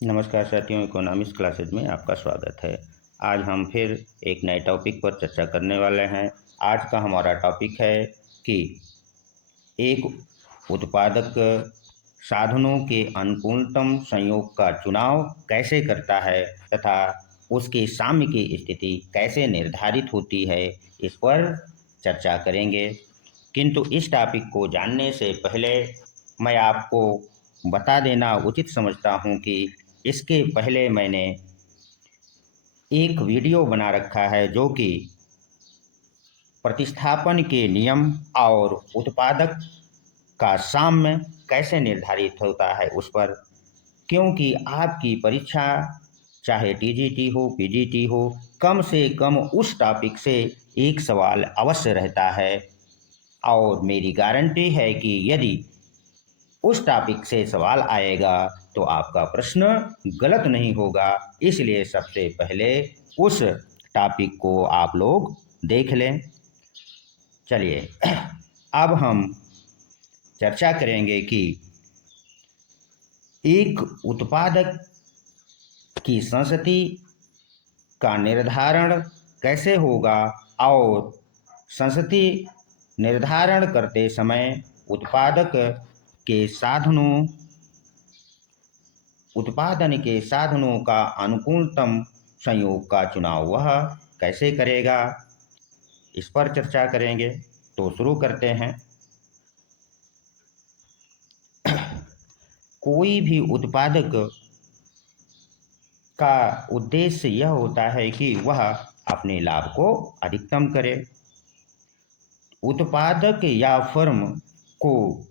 नमस्कार साथियों, economics classes में आपका स्वागत है। आज हम फिर एक नए टॉपिक पर चर्चा करने वाले हैं। आज का हमारा टॉपिक है कि एक उत्पादक साधनों के अनुकूलतम संयोग का चुनाव कैसे करता है तथा उसके साम्य की स्थिति कैसे निर्धारित होती है, इस पर चर्चा करेंगे। किंतु इस टॉपिक को जानने से पहले मैं आपको बता देना उचित समझता हूँ कि इसके पहले मैंने एक वीडियो बना रखा है जो कि प्रतिस्थापन के नियम और उत्पादक का साम्य कैसे निर्धारित होता है उस पर, क्योंकि आपकी परीक्षा चाहे टीजीटी हो पीजीटी हो, कम से कम उस टॉपिक से एक सवाल अवश्य रहता है। और मेरी गारंटी है कि यदि उस टॉपिक से सवाल आएगा तो आपका प्रश्न गलत नहीं होगा। इसलिए सबसे पहले उस टॉपिक को आप लोग देख लें। चलिए अब हम चर्चा करेंगे कि एक उत्पादक की संस्तति का निर्धारण कैसे होगा और संस्तति निर्धारण करते समय उत्पादन के साधनों का अनुकूलतम संयोग का चुनाव वह कैसे करेगा, इस पर चर्चा करेंगे। तो शुरू करते हैं। कोई भी उत्पादक का उद्देश्य यह होता है कि वह अपने लाभ को अधिकतम करे। उत्पादक या फर्म को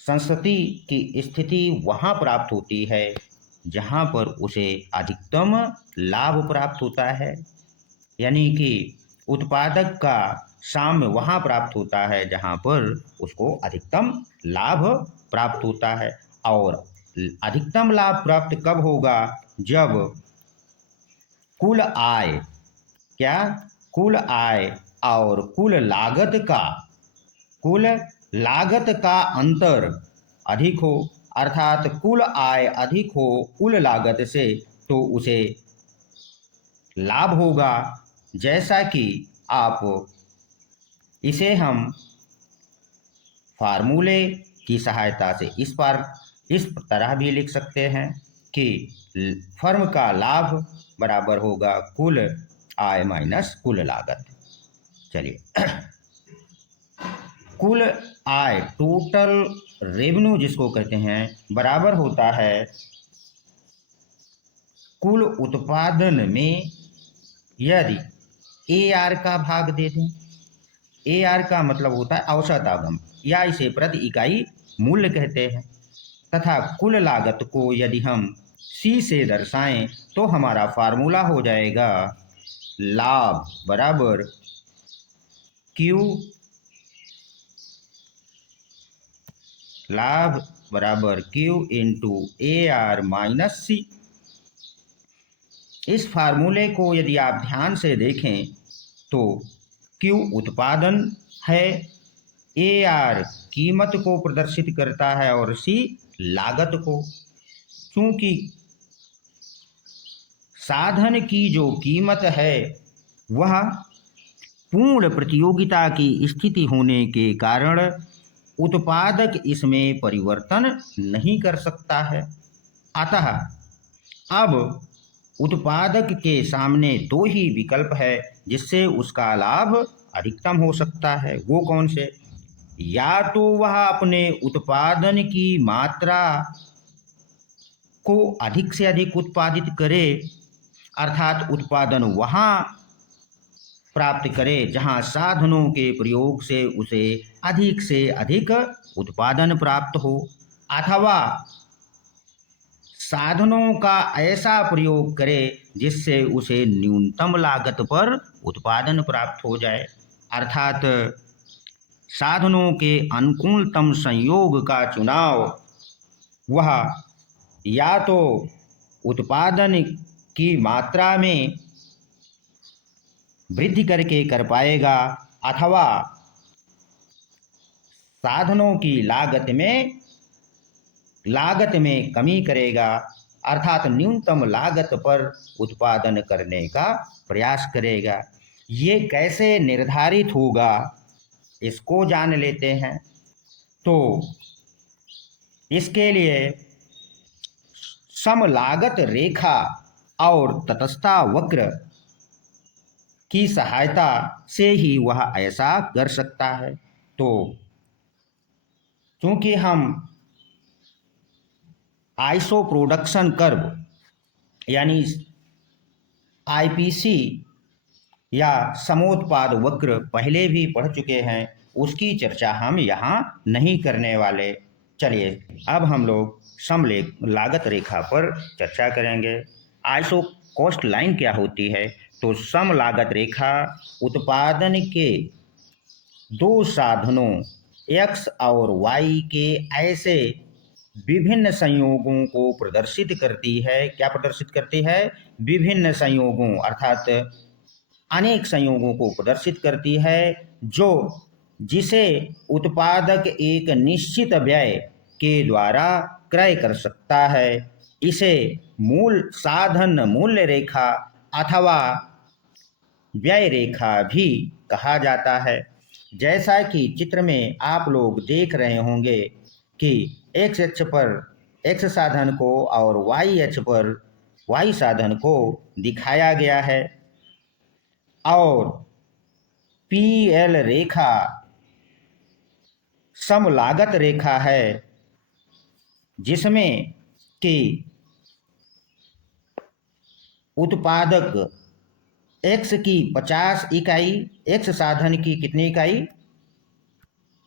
संस्तति की स्थिति वहाँ प्राप्त होती है जहाँ पर उसे अधिकतम लाभ प्राप्त होता है, यानी कि उत्पादक का साम्य वहाँ प्राप्त होता है जहाँ पर उसको अधिकतम लाभ प्राप्त होता है। और अधिकतम लाभ प्राप्त कब होगा? जब कुल आय कुल आय और कुल लागत का अंतर अधिक हो, अर्थात कुल आय अधिक हो कुल लागत से, तो उसे लाभ होगा। जैसा कि आप इसे हम फार्मूले की सहायता से इस तरह भी लिख सकते हैं कि फर्म का लाभ बराबर होगा कुल आय माइनस कुल लागत। चलिए कुल आय, टोटल रेवेन्यू जिसको कहते हैं, बराबर होता है कुल उत्पादन में यदि AR का भाग दे दें। AR का मतलब होता है औसत आगम, या इसे प्रति इकाई मूल्य कहते हैं। तथा कुल लागत को यदि हम C से दर्शाएं तो हमारा फार्मूला हो जाएगा लाभ बराबर Q into AR minus C। इस फार्मूले को यदि आप ध्यान से देखें तो Q उत्पादन है, AR कीमत को प्रदर्शित करता है और C लागत को। चूंकि साधन की जो कीमत है वह पूर्ण प्रतियोगिता की स्थिति होने के कारण उत्पादक इसमें परिवर्तन नहीं कर सकता है। अतः अब उत्पादक के सामने दो ही विकल्प है जिससे उसका लाभ अधिकतम हो सकता है। वो कौन से? या तो वह अपने उत्पादन की मात्रा को अधिक से अधिक उत्पादित करे, अर्थात उत्पादन वहाँ प्राप्त करे जहाँ साधनों के प्रयोग से उसे अधिक से अधिक उत्पादन प्राप्त हो, अथवा साधनों का ऐसा प्रयोग करे जिससे उसे न्यूनतम लागत पर उत्पादन प्राप्त हो जाए। अर्थात साधनों के अनुकूलतम संयोग का चुनाव वह या तो उत्पादन की मात्रा में वृद्धि करके कर पाएगा, अथवा साधनों की लागत में लागत में कमी करेगा, अर्थात न्यूनतम लागत पर उत्पादन करने का प्रयास करेगा। ये कैसे निर्धारित होगा, इसको जान लेते हैं। तो इसके लिए सम लागत रेखा और तटस्थता वक्र की सहायता से ही वह ऐसा कर सकता है। तो चूंकि हम आइसो प्रोडक्शन कर्व यानी आईपीसी या समोत्पाद वक्र पहले भी पढ़ चुके हैं, उसकी चर्चा हम यहाँ नहीं करने वाले। चलिए अब हम लोग सम लागत रेखा पर चर्चा करेंगे। आइसो कॉस्ट लाइन क्या होती है? तो सम लागत रेखा उत्पादन के दो साधनों x और y के ऐसे विभिन्न संयोगों को प्रदर्शित करती है। क्या प्रदर्शित करती है? विभिन्न संयोगों अर्थात अनेक संयोगों को प्रदर्शित करती है, जिसे उत्पादक एक निश्चित व्यय के द्वारा क्रय कर सकता है। इसे मूल साधन मूल्य रेखा अथवा व्यय रेखा भी कहा जाता है। जैसा कि चित्र में आप लोग देख रहे होंगे कि x अक्ष पर x साधन को और y अक्ष पर y साधन को दिखाया गया है, और PL रेखा सम लागत रेखा है, जिसमें कि उत्पादक x की 50 इकाई, x साधन की कितनी इकाई?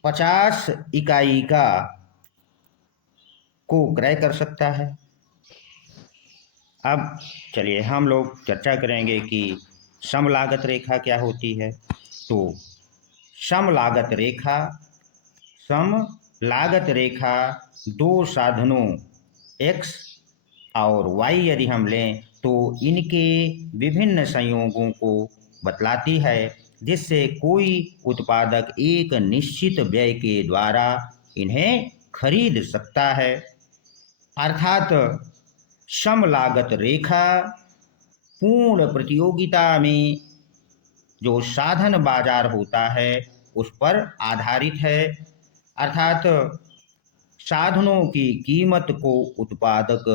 50 इकाई का को क्रय कर सकता है। अब चलिए हम लोग चर्चा करेंगे कि सम लागत रेखा क्या होती है। तो सम लागत रेखा दो साधनों x और y यदि हम लें तो इनके विभिन्न संयोगों को बतलाती है, जिससे कोई उत्पादक एक निश्चित व्यय के द्वारा इन्हें खरीद सकता है। अर्थात सम लागत रेखा पूर्ण प्रतियोगिता में जो साधन बाजार होता है उस पर आधारित है। अर्थात साधनों की कीमत को उत्पादक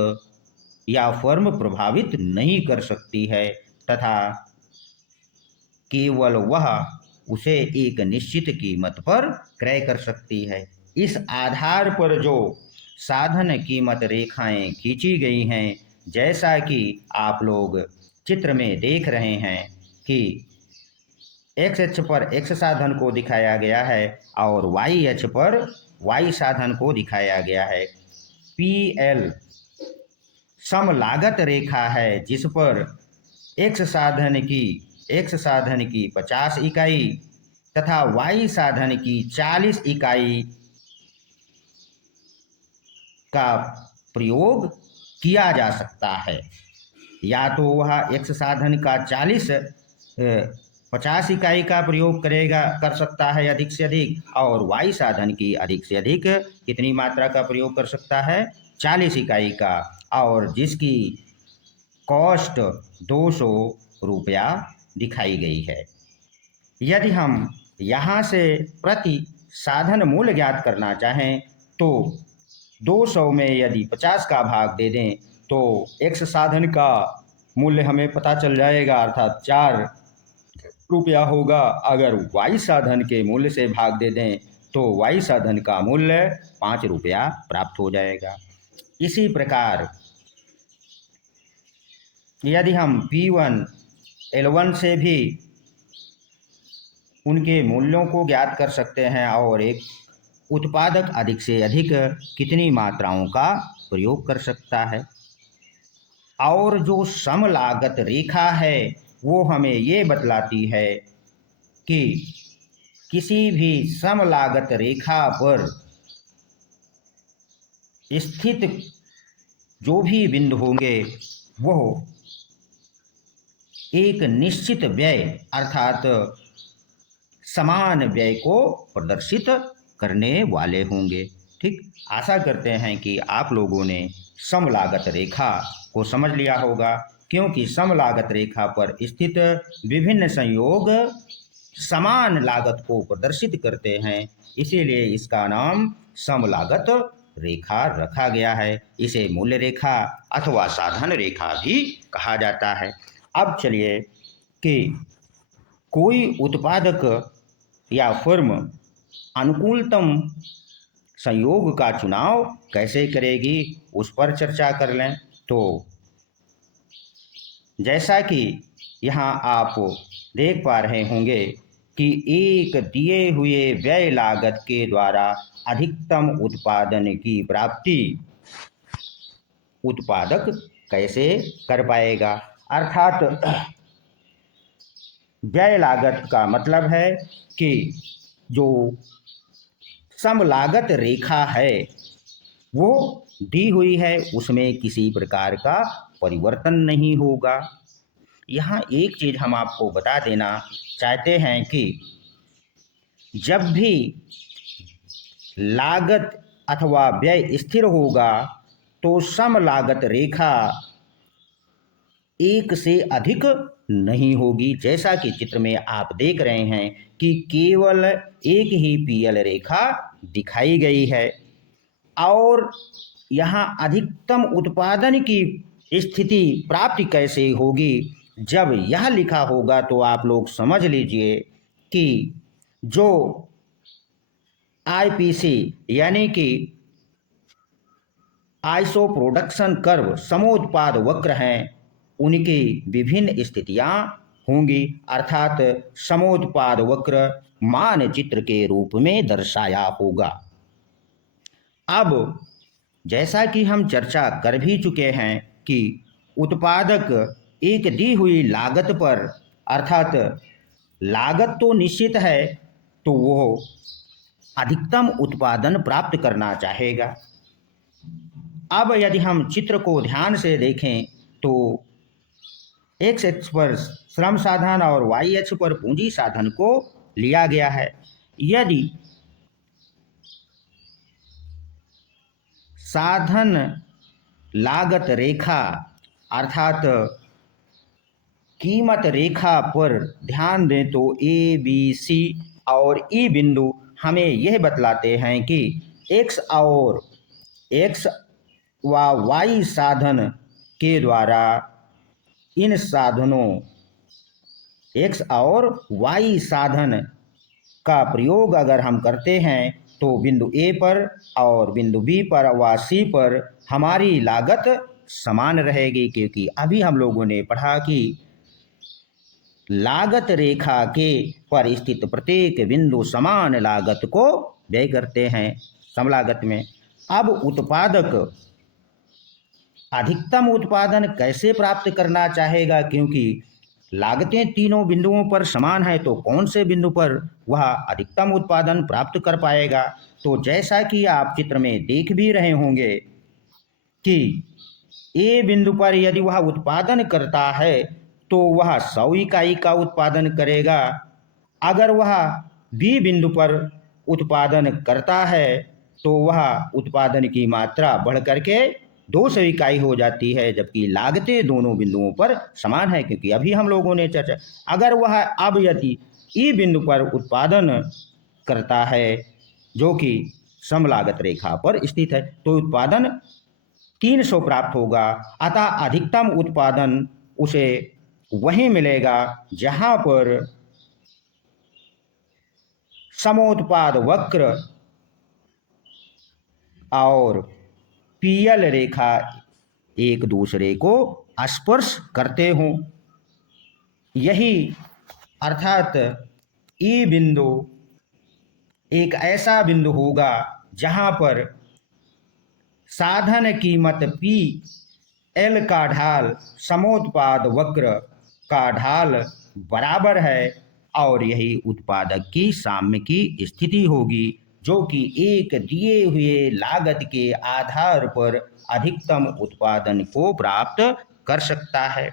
या फर्म प्रभावित नहीं कर सकती है, तथा केवल वह उसे एक निश्चित कीमत पर क्रय कर सकती है। इस आधार पर जो साधन कीमत रेखाएं खींची गई हैं, जैसा कि आप लोग चित्र में देख रहे हैं कि x अक्ष पर x साधन को दिखाया गया है और y अक्ष पर y साधन को दिखाया गया है। PL सम लागत रेखा है, जिस पर x साधन की 50 इकाई तथा y साधन की 40 इकाई का प्रयोग किया जा सकता है। या तो वह x साधन का 50 इकाई का प्रयोग कर सकता है अधिक से अधिक, और y साधन की अधिक से अधिक कितनी मात्रा का प्रयोग कर सकता है? 40 इकाई का, और जिसकी कॉस्ट 200 रुपया दिखाई गई है। यदि हम यहाँ से प्रति साधन मूल्य ज्ञात करना चाहें तो 200 में यदि 50 का भाग दे दें तो x साधन का मूल्य हमें पता चल जाएगा, अर्थात 4 रुपया होगा। अगर y साधन के मूल्य से भाग दे दें तो y साधन का मूल्य 5 रुपया प्राप्त हो जाएगा। इसी प्रकार यदि हम P1 L1 से भी उनके मूल्यों को ज्ञात कर सकते हैं, और एक उत्पादक अधिक से अधिक कितनी मात्राओं का प्रयोग कर सकता है। और जो सम लागत रेखा है वो हमें ये बतलाती है कि किसी भी सम लागत रेखा पर स्थित जो भी बिंदु होंगे वो एक निश्चित व्यय अर्थात समान व्यय को प्रदर्शित करने वाले होंगे। ठीक, आशा करते हैं कि आप लोगों ने सम लागत रेखा को समझ लिया होगा, क्योंकि सम लागत रेखा पर स्थित विभिन्न संयोग समान लागत को प्रदर्शित करते हैं, इसीलिए इसका नाम सम लागत रेखा रखा गया है। इसे मूल्य रेखा अथवा साधन रेखा भी कहा जाता है। अब चलिए कि कोई उत्पादक या फर्म अनुकूलतम संयोग का चुनाव कैसे करेगी उस पर चर्चा कर लें। तो जैसा कि यहाँ आप देख पा रहे होंगे कि एक दिए हुए व्यय लागत के द्वारा अधिकतम उत्पादन की प्राप्ति उत्पादक कैसे कर पाएगा। अर्थात व्यय लागत का मतलब है कि जो सम लागत रेखा है वो दी हुई है, उसमें किसी प्रकार का परिवर्तन नहीं होगा। यहाँ एक चीज़ हम आपको बता देना चाहते हैं कि जब भी लागत अथवा व्यय स्थिर होगा तो सम लागत रेखा एक से अधिक नहीं होगी। जैसा कि चित्र में आप देख रहे हैं कि केवल एक ही पीएल रेखा दिखाई गई है, और यहाँ अधिकतम उत्पादन की स्थिति प्राप्ति कैसे होगी। जब यह लिखा होगा तो आप लोग समझ लीजिए कि जो आईपीसी यानी कि आइसो प्रोडक्शन कर्व समोत्पाद वक्र हैं, उनकी विभिन्न स्थितियां होंगी, अर्थात समोत्पाद वक्र मानचित्र के रूप में दर्शाया होगा। अब जैसा कि हम चर्चा कर भी चुके हैं कि उत्पादक एक दी हुई लागत पर, अर्थात लागत तो निश्चित है, तो वो अधिकतम उत्पादन प्राप्त करना चाहेगा। अब यदि हम चित्र को ध्यान से देखें तो एक्स अक्ष पर श्रम साधन और वाई अक्ष पर पूंजी साधन को लिया गया है। यदि साधन लागत रेखा अर्थात कीमत रेखा पर ध्यान दें तो ए बी सी और ई बिंदु हमें यह बतलाते हैं कि एक्स और एक्स व वाई साधन के द्वारा इन साधनों एक्स और वाई साधन का प्रयोग अगर हम करते हैं तो बिंदु ए पर और बिंदु बी पर व सी पर हमारी लागत समान रहेगी, क्योंकि अभी हम लोगों ने पढ़ा कि लागत रेखा के पर स्थित प्रत्येक बिंदु समान लागत को व्यय करते हैं समलागत में। अब उत्पादक अधिकतम उत्पादन कैसे प्राप्त करना चाहेगा, क्योंकि लागतें तीनों बिंदुओं पर समान है, तो कौन से बिंदु पर वह अधिकतम उत्पादन प्राप्त कर पाएगा। तो जैसा कि आप चित्र में देख भी रहे होंगे कि ए बिंदु पर यदि वह उत्पादन करता है तो वह 100 इकाई का उत्पादन करेगा। अगर वह बी बिंदु पर उत्पादन करता है तो वह उत्पादन की मात्रा बढ़ करके 200 इकाई हो जाती है, जबकि लागतें दोनों बिंदुओं पर समान है, क्योंकि अभी हम लोगों ने चर्चा, अगर वह अब यदि ई बिंदु पर उत्पादन करता है जो कि सम लागत रेखा पर स्थित है तो उत्पादन 300 प्राप्त होगा। अतः अधिकतम उत्पादन उसे वहीं मिलेगा जहां पर समोत्पाद वक्र और पीएल रेखा एक दूसरे को स्पर्श करते हों। यही अर्थात ई बिंदु एक ऐसा बिंदु होगा जहां पर साधन कीमत पी एल का ढाल समोत्पाद वक्र का ढाल बराबर है, और यही उत्पादक की साम्य की स्थिति होगी, जो कि एक दिए हुए लागत के आधार पर अधिकतम उत्पादन को प्राप्त कर सकता है।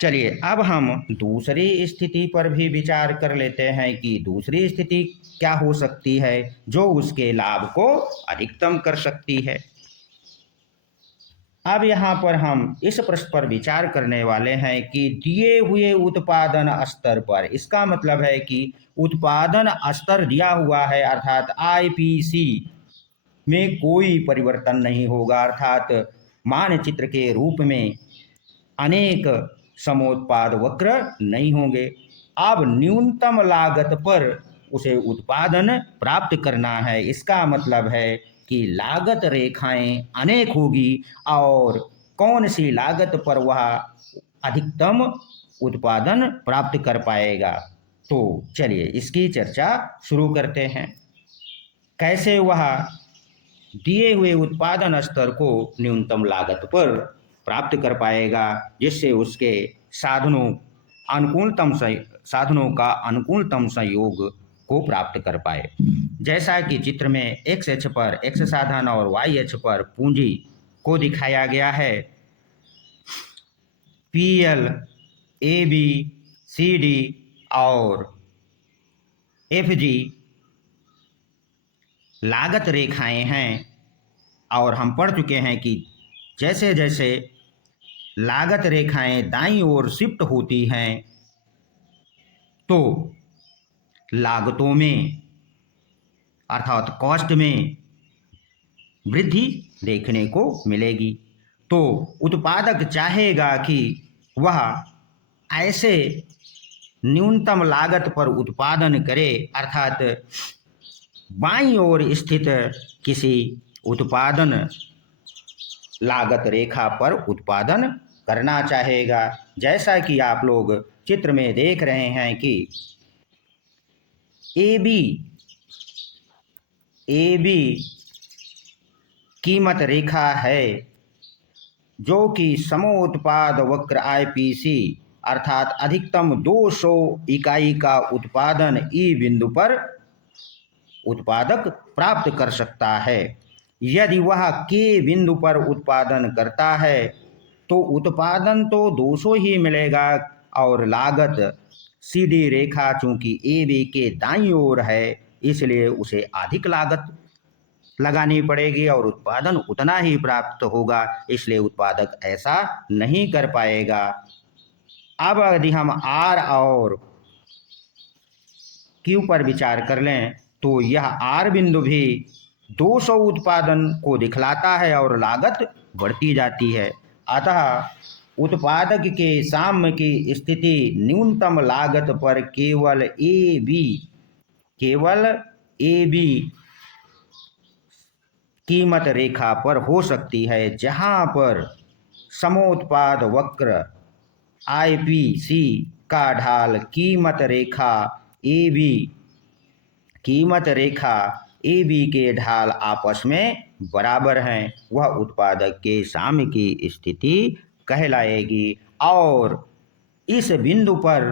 चलिए अब हम दूसरी स्थिति पर भी विचार कर लेते हैं कि दूसरी स्थिति क्या हो सकती है जो उसके लाभ को अधिकतम कर सकती है। अब यहाँ पर हम इस प्रश्न पर विचार करने वाले हैं कि दिए हुए उत्पादन स्तर पर, इसका मतलब है कि उत्पादन स्तर दिया हुआ है अर्थात आईपीसी में कोई परिवर्तन नहीं होगा, अर्थात मानचित्र के रूप में अनेक समोत्पाद वक्र नहीं होंगे। अब न्यूनतम लागत पर उसे उत्पादन प्राप्त करना है, इसका मतलब है कि लागत रेखाएं अनेक होगी और कौन सी लागत पर वह अधिकतम उत्पादन प्राप्त कर पाएगा। तो चलिए इसकी चर्चा शुरू करते हैं। कैसे वह दिए हुए उत्पादन स्तर को न्यूनतम लागत पर प्राप्त कर पाएगा जिससे उसके साधनों का अनुकूलतम संयोग को प्राप्त कर पाए। जैसा कि चित्र में एक्स अक्ष पर एक्स साधन और वाई अक्ष पर पूंजी को दिखाया गया है। पीएल, एबी, सीडी और एफजी लागत रेखाएं हैं और हम पढ़ चुके हैं कि जैसे जैसे लागत रेखाएं दाईं ओर शिफ्ट होती हैं तो लागतों में अर्थात कॉस्ट में वृद्धि देखने को मिलेगी। तो उत्पादक चाहेगा कि वह ऐसे न्यूनतम लागत पर उत्पादन करे, अर्थात बाईं ओर स्थित किसी उत्पादन लागत रेखा पर उत्पादन करना चाहेगा। जैसा कि आप लोग चित्र में देख रहे हैं कि एबी कीमत रेखा है जो कि समोत्पाद वक्र आईपीसी अर्थात अधिकतम 200 इकाई का उत्पादन ई बिंदु पर उत्पादक प्राप्त कर सकता है। यदि वह के बिंदु पर उत्पादन करता है तो उत्पादन तो 200 ही मिलेगा और लागत सीधी रेखा चूंकि ए बी के दाईं ओर है इसलिए उसे अधिक लागत लगानी पड़ेगी और उत्पादन उतना ही प्राप्त होगा, इसलिए उत्पादक ऐसा नहीं कर पाएगा। अब यदि हम आर और क्यू पर विचार कर लें तो यह आर बिंदु भी 200 उत्पादन को दिखलाता है और लागत बढ़ती जाती है। अतः उत्पादक के साम्य की स्थिति न्यूनतम लागत पर केवल ए बी कीमत रेखा पर हो सकती है, जहां पर समोत्पाद वक्र आईपीसी का ढाल कीमत रेखा ए बी के ढाल आपस में बराबर हैं। वह उत्पादक के साम्य की स्थिति कहलाएगी और इस बिंदु पर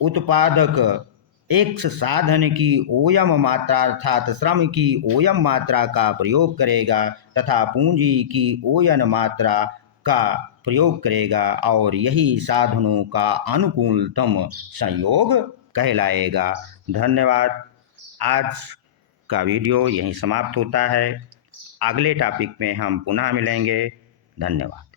उत्पादक एक्स साधन की ओयम मात्रा अर्थात श्रम की ओयम मात्रा का प्रयोग करेगा तथा पूंजी की ओयन मात्रा का प्रयोग करेगा और यही साधनों का अनुकूलतम संयोग कहलाएगा। धन्यवाद। आज का वीडियो यहीं समाप्त होता है। अगले टॉपिक में हम पुनः मिलेंगे। धन्यवाद।